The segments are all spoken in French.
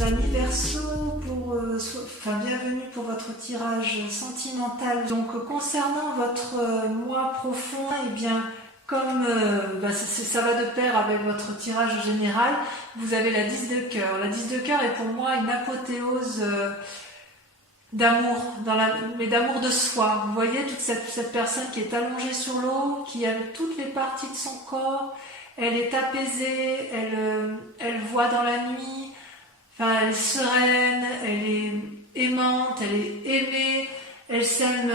mes amis Verseau, bienvenue pour votre tirage sentimental. Donc concernant votre moi profond, eh bien comme ça va de pair avec votre tirage général, vous avez la 10 de cœur. La 10 de cœur est pour moi une apothéose d'amour, mais d'amour de soi. Vous voyez toute cette personne qui est allongée sur l'eau, qui aime toutes les parties de son corps, elle est apaisée, elle voit dans la nuit, elle est sereine, elle est aimante, elle est aimée, elle s'aime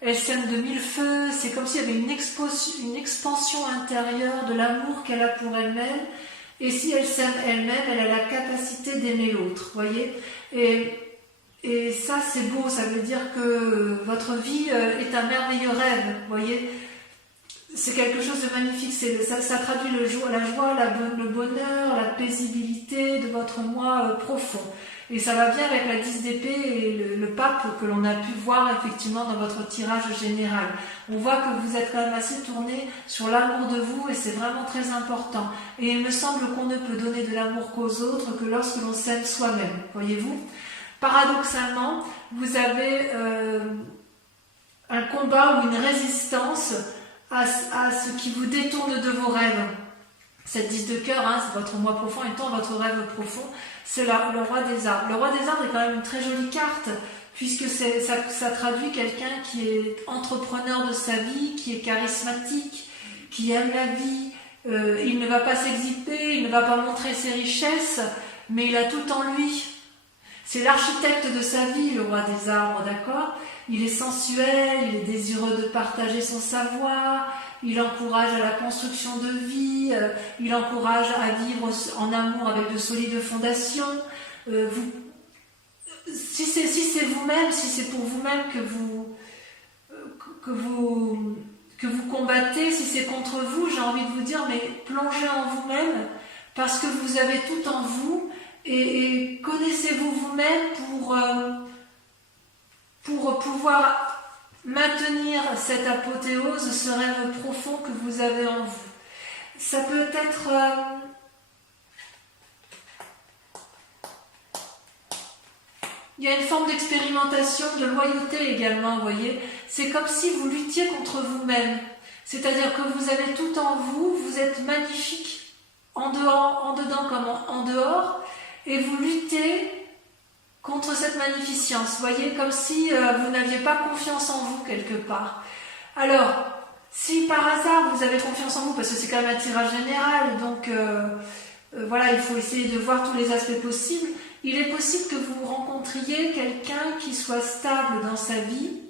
de mille feux. C'est comme s'il y avait une expansion intérieure de l'amour qu'elle a pour elle-même. Et si elle s'aime elle-même, elle a la capacité d'aimer l'autre, voyez. Et ça, c'est beau, ça veut dire que votre vie est un merveilleux rêve, voyez. C'est quelque chose de magnifique, ça traduit la joie, le bonheur, la paisibilité de votre moi profond. Et ça va bien avec la 10 d'épée et le pape que l'on a pu voir effectivement dans votre tirage général. On voit que vous êtes quand même assez tourné sur l'amour de vous et c'est vraiment très important. Et il me semble qu'on ne peut donner de l'amour qu'aux autres que lorsque l'on s'aime soi-même, voyez-vous. Paradoxalement, vous avez un combat ou une résistance à ce qui vous détourne de vos rêves. Cette 10 de cœur, c'est votre moi profond étant votre rêve profond, c'est le roi des arbres. Le roi des arbres est quand même une très jolie carte, puisque ça traduit quelqu'un qui est entrepreneur de sa vie, qui est charismatique, qui aime la vie. Il ne va pas s'exhiber, il ne va pas montrer ses richesses, mais il a tout en lui. C'est l'architecte de sa vie, le roi des arbres, d'accord ? Il est sensuel, il est désireux de partager son savoir, il encourage à la construction de vie, il encourage à vivre en amour avec de solides fondations. Si c'est vous-même, si c'est pour vous-même que vous combattez, si c'est contre vous, j'ai envie de vous dire, mais plongez en vous-même, parce que vous avez tout en vous, et connaissez-vous vous-même pour pouvoir maintenir cette apothéose, ce rêve profond que vous avez en vous. Ça peut être... il y a une forme d'expérimentation, de loyauté également, vous voyez. C'est comme si vous luttiez contre vous-même. C'est-à-dire que vous avez tout en vous, vous êtes magnifique en dedans comme en dehors, et vous luttez contre cette magnificence, vous voyez, comme si vous n'aviez pas confiance en vous quelque part. Alors, si par hasard vous avez confiance en vous, parce que c'est quand même un tirage général, donc voilà, il faut essayer de voir tous les aspects possibles, il est possible que vous rencontriez quelqu'un qui soit stable dans sa vie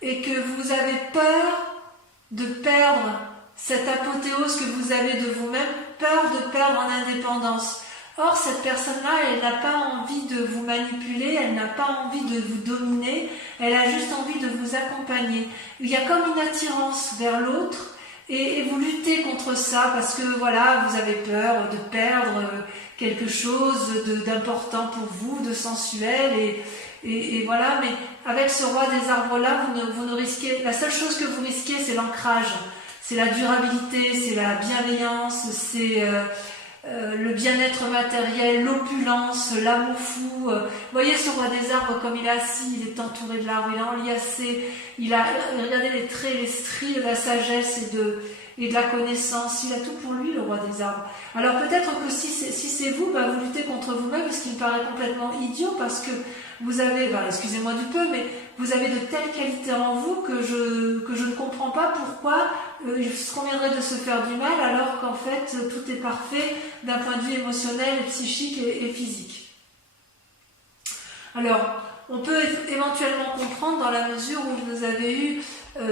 et que vous avez peur de perdre cette apothéose que vous avez de vous-même, peur de perdre en indépendance. Or, cette personne-là, elle n'a pas envie de vous manipuler, elle n'a pas envie de vous dominer, elle a juste envie de vous accompagner. Il y a comme une attirance vers l'autre et vous luttez contre ça parce que voilà, vous avez peur de perdre quelque chose d'important pour vous, de sensuel et voilà. Mais avec ce roi des arbres-là, vous ne risquez... La seule chose que vous risquez, c'est l'ancrage, c'est la durabilité, c'est la bienveillance, c'est... le bien-être matériel, l'opulence, l'amour fou. Vous voyez ce roi des arbres comme il est assis, il est entouré de l'arbre, il est enliassé, regardez les traits, les stries de la sagesse et de la connaissance, il a tout pour lui le roi des arbres. Alors peut-être que si c'est vous, vous luttez contre vous-même, ce qui me paraît complètement idiot parce que vous avez, excusez-moi du peu, mais vous avez de telles qualités en vous que je ne comprends pas pourquoi il se conviendrait de se faire du mal alors qu'en fait tout est parfait d'un point de vue émotionnel, psychique et physique. Alors, on peut éventuellement comprendre dans la mesure où vous avez eu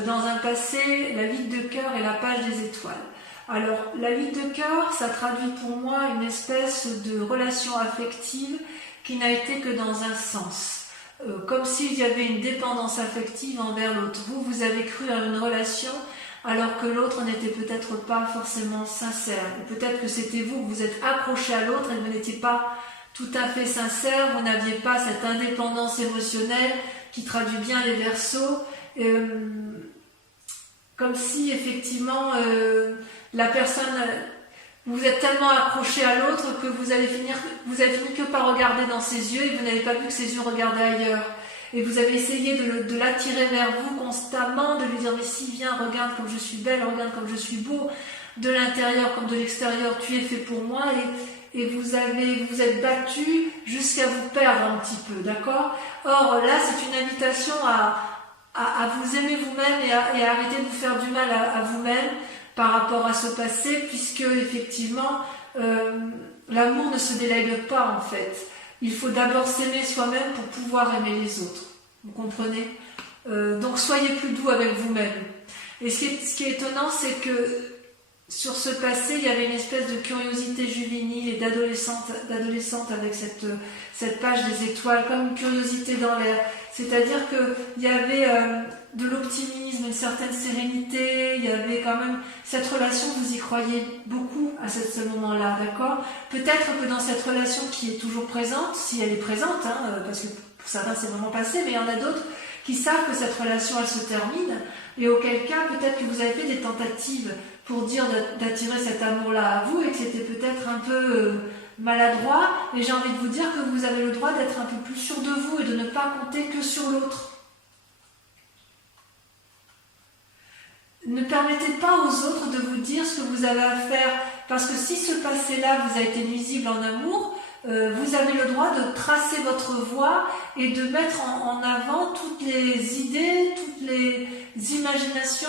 dans un passé la 8 de cœur et la page des étoiles. Alors, la 8 de cœur, ça traduit pour moi une espèce de relation affective qui n'a été que dans un sens. Comme s'il y avait une dépendance affective envers l'autre. Vous avez cru à une relation alors que l'autre n'était peut-être pas forcément sincère. Peut-être que c'était vous êtes accroché à l'autre et vous n'étiez pas tout à fait sincère, vous n'aviez pas cette indépendance émotionnelle qui traduit bien les Verseaux. Comme si effectivement la personne... vous êtes tellement accroché à l'autre que vous avez fini que par regarder dans ses yeux et vous n'avez pas vu que ses yeux regardaient ailleurs. Et vous avez essayé de l'attirer vers vous constamment, de lui dire mais si viens, regarde comme je suis belle, regarde comme je suis beau, de l'intérieur comme de l'extérieur, tu es fait pour moi et vous êtes battu jusqu'à vous perdre un petit peu, d'accord? Or là c'est une invitation à vous aimer vous-même et à arrêter de vous faire du mal à vous-même par rapport à ce passé, puisque effectivement l'amour ne se délègue pas en fait. Il faut d'abord s'aimer soi-même pour pouvoir aimer les autres. Vous comprenez? Donc soyez plus doux avec vous-même. Et ce qui est étonnant, c'est que sur ce passé, il y avait une espèce de curiosité juvénile et d'adolescente avec cette page des étoiles, comme une curiosité dans l'air. C'est-à-dire qu'il y avait de l'optimisme, une certaine sérénité, il y avait quand même cette relation, vous y croyez beaucoup à ce moment-là, d'accord? Peut-être que dans cette relation qui est toujours présente, si elle est présente, parce que pour certains c'est vraiment passé, mais il y en a d'autres qui savent que cette relation elle se termine, et auquel cas peut-être que vous avez fait des tentatives pour dire d'attirer cet amour-là à vous, et que c'était peut-être un peu maladroit, et j'ai envie de vous dire que vous avez le droit d'être un peu plus sûr de vous et de ne pas compter que sur l'autre. Ne permettez pas aux autres de vous dire ce que vous avez à faire, parce que si ce passé-là vous a été nuisible en amour, vous avez le droit de tracer votre voie et de mettre en avant toutes les idées, toutes les imaginations,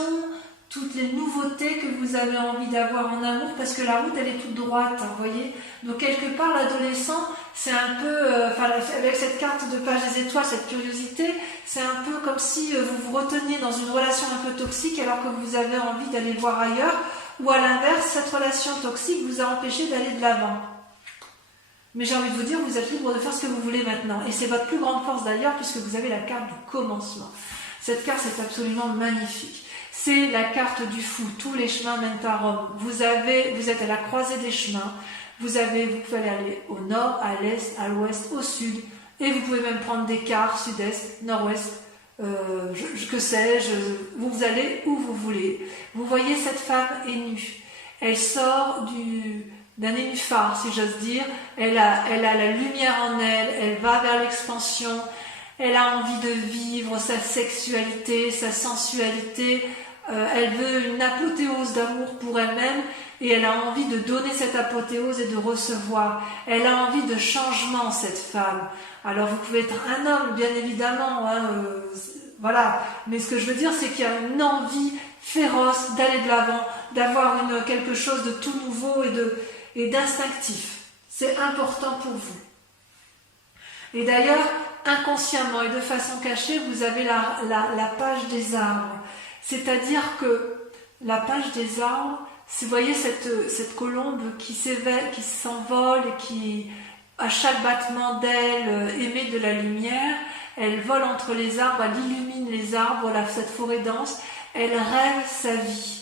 toutes les nouveautés que vous avez envie d'avoir en amour, parce que la route elle est toute droite, vous voyez. Donc quelque part l'adolescent c'est un peu, avec cette carte de page des étoiles, cette curiosité, c'est un peu comme si vous vous reteniez dans une relation un peu toxique alors que vous avez envie d'aller voir ailleurs, ou à l'inverse, cette relation toxique vous a empêché d'aller de l'avant. Mais j'ai envie de vous dire, vous êtes libre de faire ce que vous voulez maintenant, et c'est votre plus grande force d'ailleurs, puisque vous avez la carte du commencement. Cette carte c'est absolument magnifique. C'est la carte du fou, tous les chemins mènent à Rome. Vous êtes à la croisée des chemins, vous pouvez aller au nord, à l'est, à l'ouest, au sud, et vous pouvez même prendre des quarts, sud-est, nord-ouest, que sais-je, vous allez où vous voulez. Vous voyez, cette femme est nue, elle sort d'un nénuphar, si j'ose dire, elle a la lumière en elle, elle va vers l'expansion, elle a envie de vivre sa sexualité, sa sensualité, elle veut une apothéose d'amour pour elle-même et elle a envie de donner cette apothéose et de recevoir. Elle a envie de changement, cette femme. Alors vous pouvez être un homme, bien évidemment, voilà. Mais ce que je veux dire, c'est qu'il y a une envie féroce d'aller de l'avant, d'avoir quelque chose de tout nouveau et d'instinctif. C'est important pour vous. Et d'ailleurs, inconsciemment et de façon cachée, vous avez la page des arbres. C'est-à-dire que la page des arbres, vous voyez cette colombe qui s'envole et qui, à chaque battement d'aile, émet de la lumière, elle vole entre les arbres, elle illumine les arbres, cette forêt dense, elle rêve sa vie.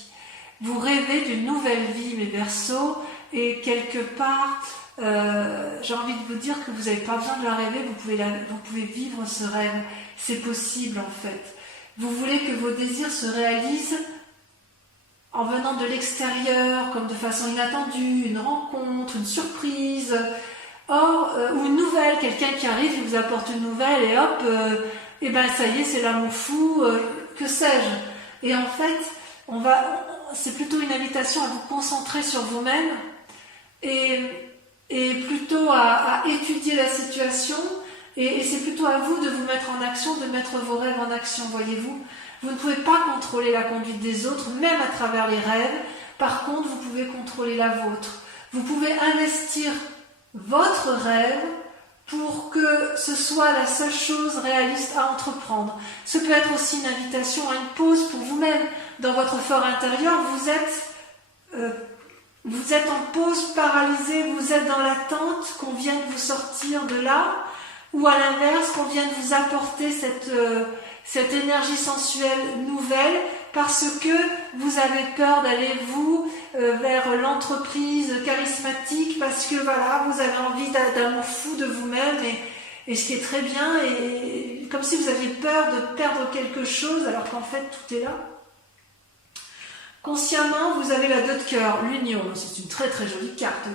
Vous rêvez d'une nouvelle vie, mes Verseaux, et quelque part, j'ai envie de vous dire que vous n'avez pas besoin de la rêver, vous pouvez vivre ce rêve, c'est possible en fait. Vous voulez que vos désirs se réalisent en venant de l'extérieur, comme de façon inattendue, une rencontre, une surprise, ou une nouvelle, quelqu'un qui arrive, qui vous apporte une nouvelle, et hop, et ben ça y est, c'est l'amour fou, que sais-je. Et en fait, c'est plutôt une invitation à vous concentrer sur vous-même, et plutôt à étudier la situation, et c'est plutôt à vous de vous mettre en action, de mettre vos rêves en action, voyez-vous. Vous ne pouvez pas contrôler la conduite des autres, même à travers les rêves. Par contre, vous pouvez contrôler la vôtre. Vous pouvez investir votre rêve pour que ce soit la seule chose réaliste à entreprendre. Ce peut être aussi une invitation à une pause pour vous-même. Dans votre fort intérieur, vous êtes en pause, paralysé, vous êtes dans l'attente qu'on vienne vous sortir de là, ou à l'inverse, qu'on vienne vous apporter cette énergie sensuelle nouvelle, parce que vous avez peur d'aller vers l'entreprise charismatique, parce que voilà, vous avez envie d'amour fou de vous-même, et ce qui est très bien, et comme si vous aviez peur de perdre quelque chose, alors qu'en fait tout est là. Consciemment, vous avez la 2 de cœur, l'union. C'est une très très jolie carte,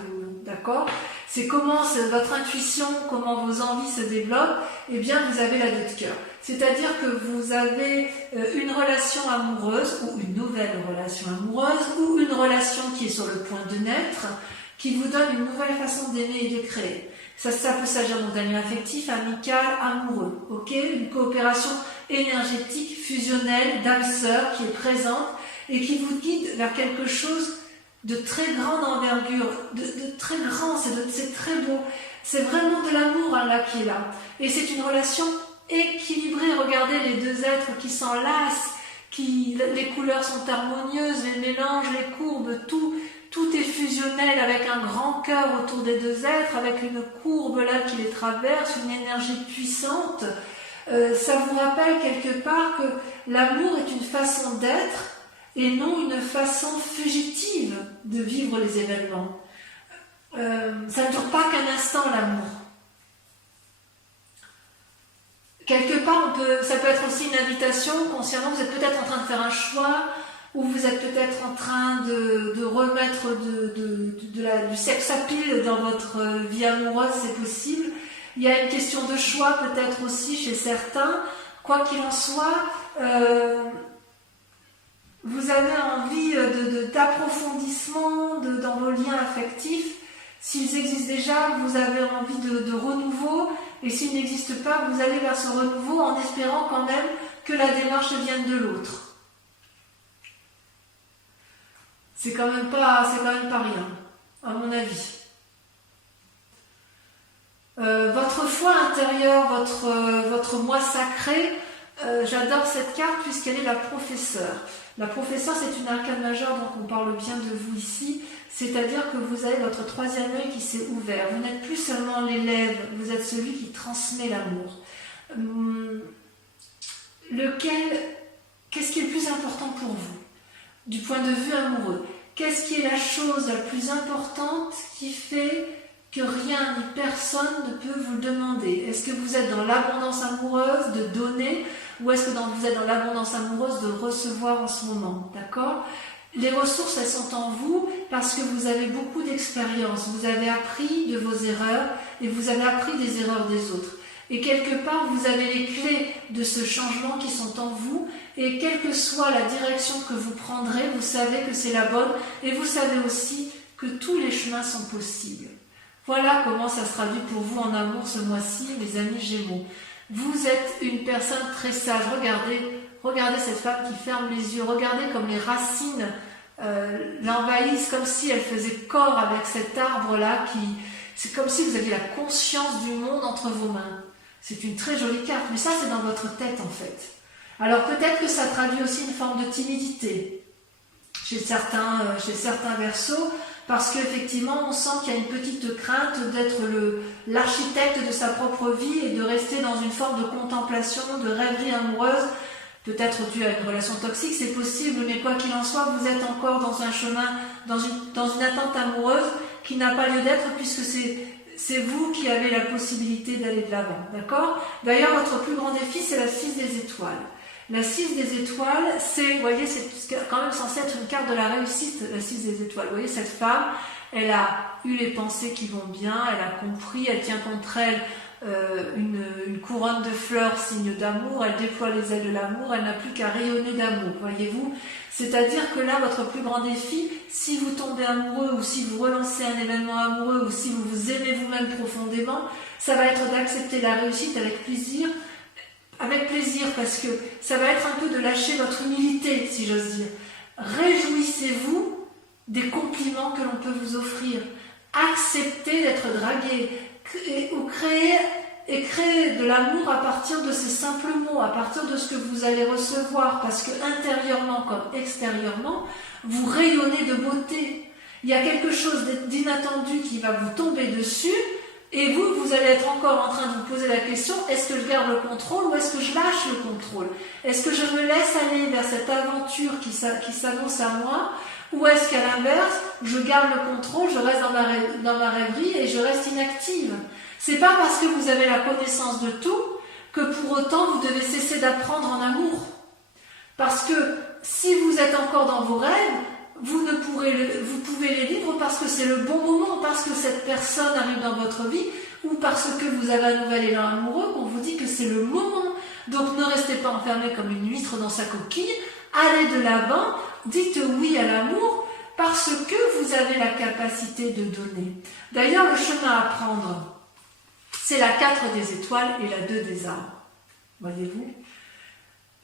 d'accord? C'est comment votre intuition, comment vos envies se développent. Eh bien, vous avez la 2 de cœur. C'est-à-dire que vous avez une relation amoureuse, ou une nouvelle relation amoureuse, ou une relation qui est sur le point de naître, qui vous donne une nouvelle façon d'aimer et de créer. Ça peut s'agir d'un lien affectif, amical, amoureux, ok? Une coopération énergétique, fusionnelle, d'âme sœur qui est présente et qui vous guide vers quelque chose de très grande envergure, de très grand, c'est très beau. C'est vraiment de l'amour là qui est là. Et c'est une relation équilibrée. Regardez les 2 êtres qui s'enlacent, les couleurs sont harmonieuses, les mélanges, les courbes, tout est fusionnel avec un grand cœur autour des 2 êtres, avec une courbe là qui les traverse, une énergie puissante. Ça vous rappelle quelque part que l'amour est une façon d'être et non une façon fugitive de vivre les événements. Ça ne dure pas qu'un instant, l'amour. Quelque part, ça peut être aussi une invitation, consciemment, vous êtes peut-être en train de faire un choix, ou vous êtes peut-être en train de remettre du sex appeal dans votre vie amoureuse, c'est possible. Il y a une question de choix peut-être aussi chez certains. Quoi qu'il en soit, vous avez envie d'approfondissement dans vos liens affectifs. S'ils existent déjà, vous avez envie de renouveau. Et s'ils n'existent pas, vous allez vers ce renouveau en espérant quand même que la démarche vienne de l'autre. C'est quand même pas rien, à mon avis. Votre foi intérieure, votre moi sacré, j'adore cette carte puisqu'elle est la professeure. La professeure, c'est une arcane majeure, donc on parle bien de vous ici, c'est-à-dire que vous avez votre 3e œil qui s'est ouvert. Vous n'êtes plus seulement l'élève, vous êtes celui qui transmet l'amour. Qu'est-ce qui est le plus important pour vous, du point de vue amoureux? Qu'est-ce qui est la chose la plus importante qui fait que rien ni personne ne peut vous le demander? Est-ce que vous êtes dans l'abondance amoureuse de donner ou est-ce que vous êtes dans l'abondance amoureuse de recevoir en ce moment? D'accord? Les ressources, elles sont en vous parce que vous avez beaucoup d'expérience. Vous avez appris de vos erreurs et vous avez appris des erreurs des autres. Et quelque part, vous avez les clés de ce changement qui sont en vous. Et quelle que soit la direction que vous prendrez, vous savez que c'est la bonne. Et vous savez aussi que tous les chemins sont possibles. Voilà comment ça se traduit pour vous en amour ce mois-ci, les amis Gémeaux. Vous êtes une personne très sage. Regardez cette femme qui ferme les yeux. Regardez comme les racines l'envahissent, comme si elle faisait corps avec cet arbre-là. C'est comme si vous aviez la conscience du monde entre vos mains. C'est une très jolie carte, mais ça c'est dans votre tête en fait. Alors peut-être que ça traduit aussi une forme de timidité chez certains Verseaux, parce qu'effectivement on sent qu'il y a une petite crainte d'être l'architecte de sa propre vie et de rester dans une forme de contemplation, de rêverie amoureuse, peut-être dû à une relation toxique, c'est possible, mais quoi qu'il en soit, vous êtes encore dans un chemin, dans une attente amoureuse qui n'a pas lieu d'être puisque c'est vous qui avez la possibilité d'aller de l'avant, d'accord? D'ailleurs, votre plus grand défi, c'est la 6 des étoiles. La 6 des étoiles, c'est, vous voyez, c'est quand même censé être une carte de la réussite, la 6 des étoiles. Vous voyez, cette femme, elle a eu les pensées qui vont bien, elle a compris, elle tient contre elle une couronne de fleurs, signe d'amour, elle déploie les ailes de l'amour, elle n'a plus qu'à rayonner d'amour, voyez-vous? C'est-à-dire que là, votre plus grand défi, si vous tombez amoureux ou si vous relancez un événement amoureux ou si vous vous aimez vous-même profondément, ça va être d'accepter la réussite avec plaisir parce que ça va être un peu de lâcher votre humilité, si j'ose dire. Réjouissez-vous des compliments que l'on peut vous offrir. Acceptez d'être dragué ou créer de l'amour à partir de ces simples mots, à partir de ce que vous allez recevoir, parce que intérieurement comme extérieurement, vous rayonnez de beauté. Il y a quelque chose d'inattendu qui va vous tomber dessus, et vous allez être encore en train de vous poser la question, est-ce que je garde le contrôle ou est-ce que je lâche le contrôle? Est-ce que je me laisse aller vers cette aventure qui s'annonce à moi? Ou est-ce qu'à l'inverse, je garde le contrôle, je reste dans ma rêverie et je reste inactive? C'est pas parce que vous avez la connaissance de tout que pour autant vous devez cesser d'apprendre en amour. Parce que si vous êtes encore dans vos rêves, vous pouvez les vivre parce que c'est le bon moment, parce que cette personne arrive dans votre vie, ou parce que vous avez un nouvel élan amoureux, qu'on vous dit que c'est le moment. Donc ne restez pas enfermé comme une huître dans sa coquille, allez de l'avant, dites oui à l'amour, parce que vous avez la capacité de donner. D'ailleurs, le chemin à prendre, c'est la 4 des étoiles et la 2 des arbres. Voyez-vous?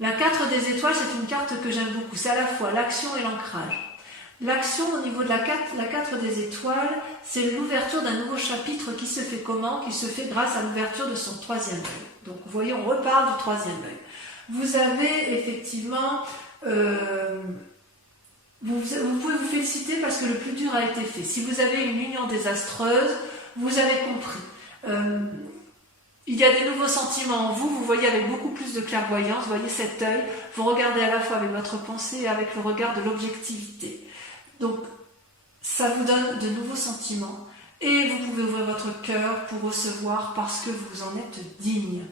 La 4 des étoiles, c'est une carte que j'aime beaucoup. C'est à la fois l'action et l'ancrage. L'action au niveau de la 4 des étoiles, c'est l'ouverture d'un nouveau chapitre qui se fait comment? Qui se fait grâce à l'ouverture de son 3e œil. Donc vous voyez, on reparle du 3e œil. Vous avez effectivement... vous pouvez vous féliciter parce que le plus dur a été fait. Si vous avez une union désastreuse, vous avez compris. Il y a des nouveaux sentiments en vous, vous voyez avec beaucoup plus de clairvoyance, vous voyez cet œil, vous regardez à la fois avec votre pensée et avec le regard de l'objectivité. Donc, ça vous donne de nouveaux sentiments et vous pouvez ouvrir votre cœur pour recevoir parce que vous en êtes digne.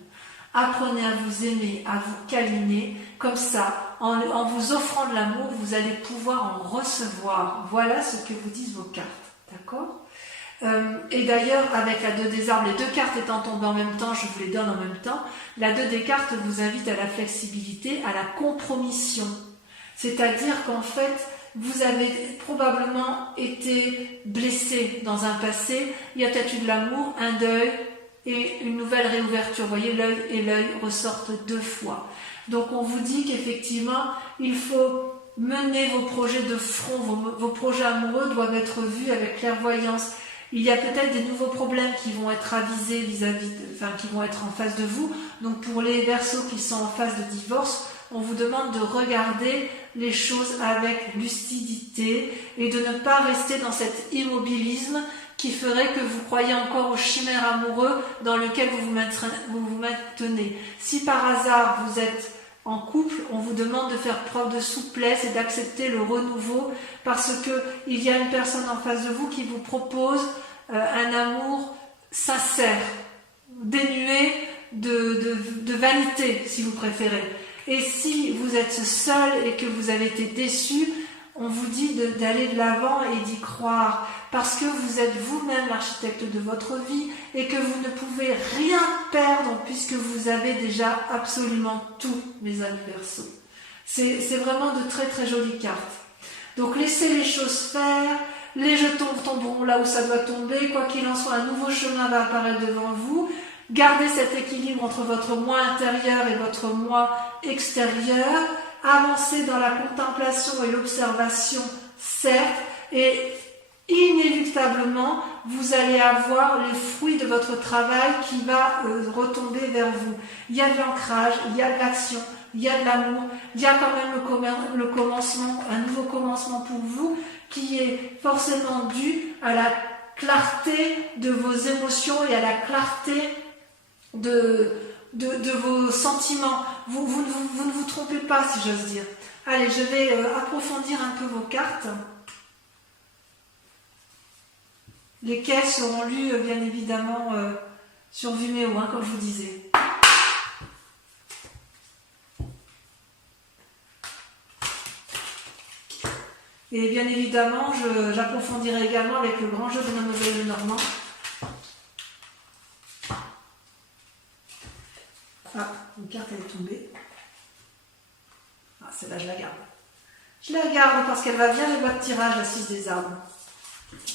Apprenez à vous aimer, à vous câliner, comme ça, en vous offrant de l'amour, vous allez pouvoir en recevoir. Voilà ce que vous disent vos cartes, d'accord ? Et d'ailleurs, avec la 2 des arbres, les 2 cartes étant tombées en même temps, je vous les donne en même temps, la 2 des cartes vous invite à la flexibilité, à la compromission. C'est-à-dire qu'en fait, vous avez probablement été blessé dans un passé, il y a peut-être eu de l'amour, un deuil et une nouvelle réouverture. Vous voyez, l'œil et l'œil ressortent 2 fois. Donc on vous dit qu'effectivement, il faut mener vos projets de front, vos projets amoureux doivent être vus avec clairvoyance. Il y a peut-être des nouveaux problèmes qui vont être avisés qui vont être en face de vous. Donc pour les Verseaux qui sont en phase de divorce, on vous demande de regarder les choses avec lucidité et de ne pas rester dans cet immobilisme qui ferait que vous croyez encore aux chimères amoureux dans lequel vous vous maintenez. Si par hasard vous êtes en couple, on vous demande de faire preuve de souplesse et d'accepter le renouveau parce qu'il y a une personne en face de vous qui vous propose un amour sincère, dénué de vanité, si vous préférez. Et si vous êtes seul et que vous avez été déçu, on vous dit d'aller de l'avant et d'y croire, parce que vous êtes vous-même l'architecte de votre vie et que vous ne pouvez rien perdre puisque vous avez déjà absolument tout, mes amis Verseaux. C'est vraiment de très très jolies cartes. Donc laissez les choses faire, les jetons tomberont là où ça doit tomber, quoi qu'il en soit, un nouveau chemin va apparaître devant vous. Gardez cet équilibre entre votre moi intérieur et votre moi extérieur. Avancez dans la contemplation et l'observation, certes, et inéluctablement, vous allez avoir les fruits de votre travail qui va retomber vers vous. Il y a de l'ancrage, il y a de l'action, il y a de l'amour, il y a quand même le commencement, un nouveau commencement pour vous qui est forcément dû à la clarté de vos émotions et à la clarté de vos sentiments. Vous ne vous trompez pas, si j'ose dire. Allez, je vais approfondir un peu vos cartes, lesquelles seront lues bien évidemment sur Vimeo, comme je vous disais. Et bien évidemment, j'approfondirai également avec le grand jeu de Mademoiselle Lenormand. Ah, une carte elle est tombée. Ah, celle-là, je la garde. Je la garde parce qu'elle va bien les boîtes de tirage, la 6 des arbres.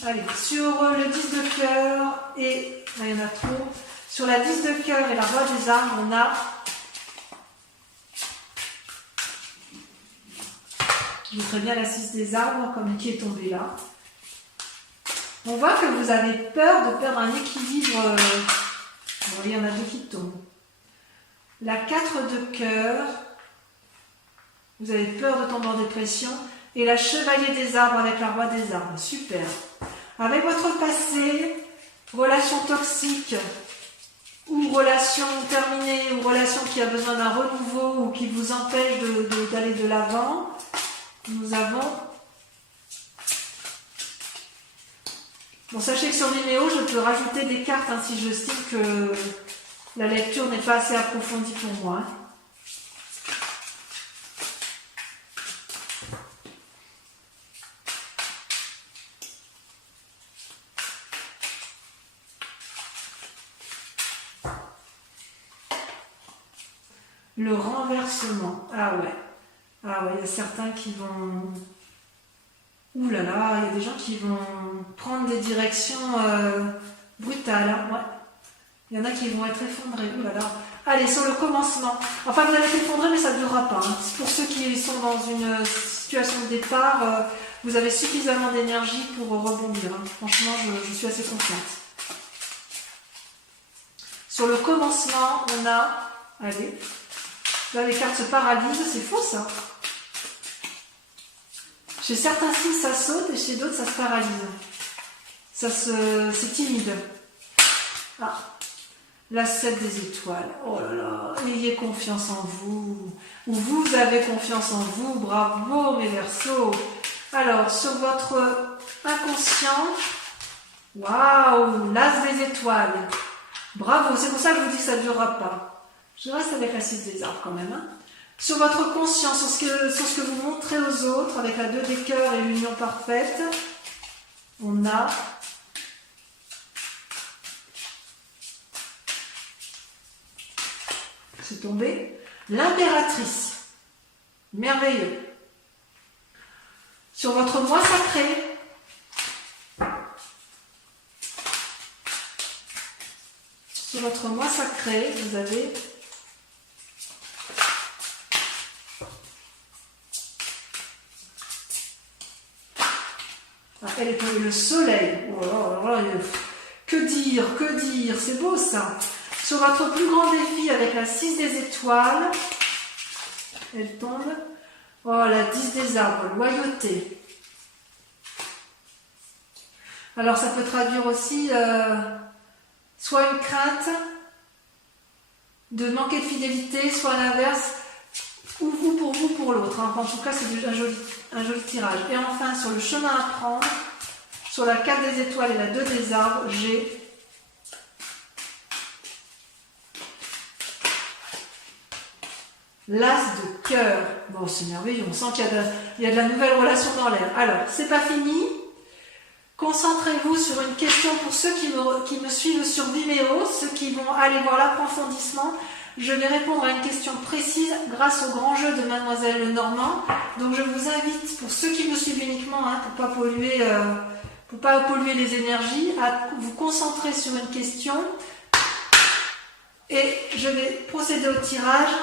Allez, sur le 10 de cœur et... Là, il y en a trop. Sur la 10 de cœur et la roi des arbres, on a... Je mettrai bien la 6 des arbres, comme qui est tombée là. On voit que vous avez peur de perdre un équilibre. Bon, il y en a 2 qui tombent. La 4 de cœur, vous avez peur de tomber en dépression. Et la chevalier des arbres avec la roi des arbres. Super. Avec votre passé, relation toxique, ou relation terminée, ou relation qui a besoin d'un renouveau, ou qui vous empêche d'aller de l'avant, nous avons... Bon, sachez que sur Vimeo, je peux rajouter des cartes si j'estime que la lecture n'est pas assez approfondie pour moi. Le renversement. Ah ouais. Ah ouais, il y a certains qui vont... Ouh là là, il y a des gens qui vont prendre des directions brutales. Hein, ouais. Il y en a qui vont être effondrés. Ouh là là. Allez, sur le commencement. Enfin, vous allez être effondrés, mais ça ne durera pas. Hein. Pour ceux qui sont dans une situation de départ, vous avez suffisamment d'énergie pour rebondir. Hein. Franchement, je suis assez confiante. Sur le commencement, on a... Allez. Là, les cartes se paralysent. C'est faux, ça. Chez certains signes, ça saute et chez d'autres, ça se paralyse. C'est timide. Ah. La 7 des étoiles. Oh là là. Ayez confiance en vous. Ou vous avez confiance en vous. Bravo, mes Verseaux. Alors, sur votre inconscient. Waouh. L'As des étoiles. Bravo. C'est pour ça que je vous dis que ça ne durera pas. Je reste avec la 6 des arbres quand même. Hein. Sur votre conscience, sur ce que vous montrez aux autres, avec la 2 des cœurs et l'union parfaite, on a c'est tombé l'impératrice. Merveilleux. Sur votre moi sacré, vous avez elle est tombée le soleil. Oh là là, que dire, c'est beau ça. Sur votre plus grand défi avec la 6 des étoiles, elle tombe. Oh, la 10 des arbres, loyauté. Alors ça peut traduire aussi soit une crainte de manquer de fidélité, soit l'inverse, ou vous pour l'autre. Hein. En tout cas, c'est un joli tirage. Et enfin, sur le chemin à prendre, sur la 4 des étoiles et la 2 des arbres, j'ai l'As de cœur. Bon, c'est merveilleux, on sent qu'il y a de la nouvelle relation dans l'air. Alors, c'est pas fini. Concentrez-vous sur une question pour ceux qui me suivent sur Vimeo, ceux qui vont aller voir l'approfondissement. Je vais répondre à une question précise grâce au grand jeu de Mademoiselle Lenormand. Donc, je vous invite, pour ceux qui me suivent uniquement, hein, pour pas polluer les énergies, à vous concentrer sur une question. Et je vais procéder au tirage,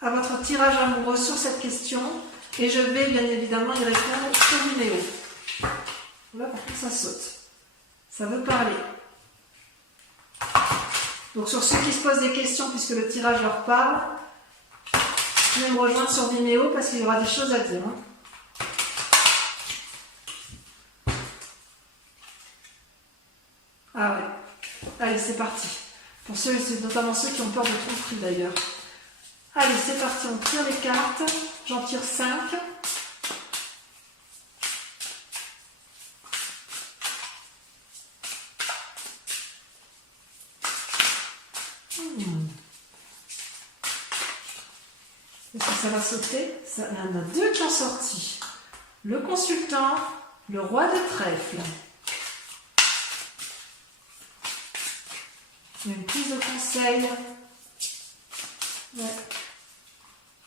à votre tirage amoureux sur cette question. Et je vais bien évidemment y répondre sur Vimeo. Là, par contre, ça saute. Ça veut parler. Donc, sur ceux qui se posent des questions, puisque le tirage leur parle, vous pouvez me rejoindre sur Vimeo parce qu'il y aura des choses à dire. Hein. Ah ouais. Allez, c'est parti. Pour ceux, c'est notamment ceux qui ont peur de tromperie d'ailleurs. Allez, c'est parti, on tire les cartes. J'en tire 5. Est-ce que ça va sauter? Il y en a 2 qui ont sorti. Le consultant, le roi de trèfle. Il y a une prise de conseil. Ouais.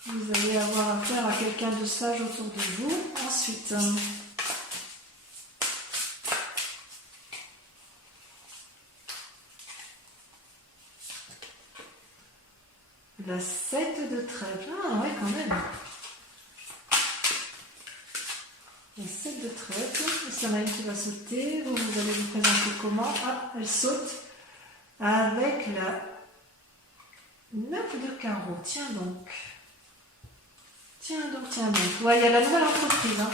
Vous allez avoir affaire à quelqu'un de sage autour de vous. Ensuite, la 7 de trèfle. Ah ouais, quand même. La 7 de trèfle. Il y en a une qui va sauter. Vous allez vous présenter comment? Ah, elle saute avec la 9 de carreau. Tiens donc. Tiens donc. Ouais, il y a la nouvelle entreprise. Hein.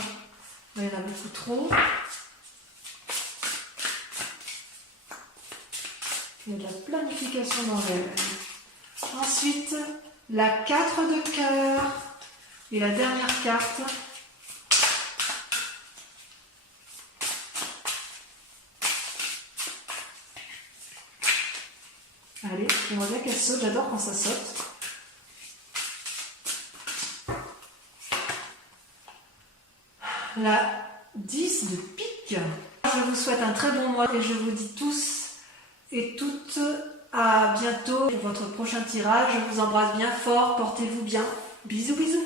Il y en a beaucoup trop. Il y a de la planification dans l'air. Ensuite, la 4 de cœur. Et la dernière carte. Allez, j'aimerais bien qu'elle saute. J'adore quand ça saute. La 10 de pique. Je vous souhaite un très bon mois et je vous dis tous et toutes À bientôt pour votre prochain tirage. Je vous embrasse bien fort. Portez-vous bien. Bisous, bisous.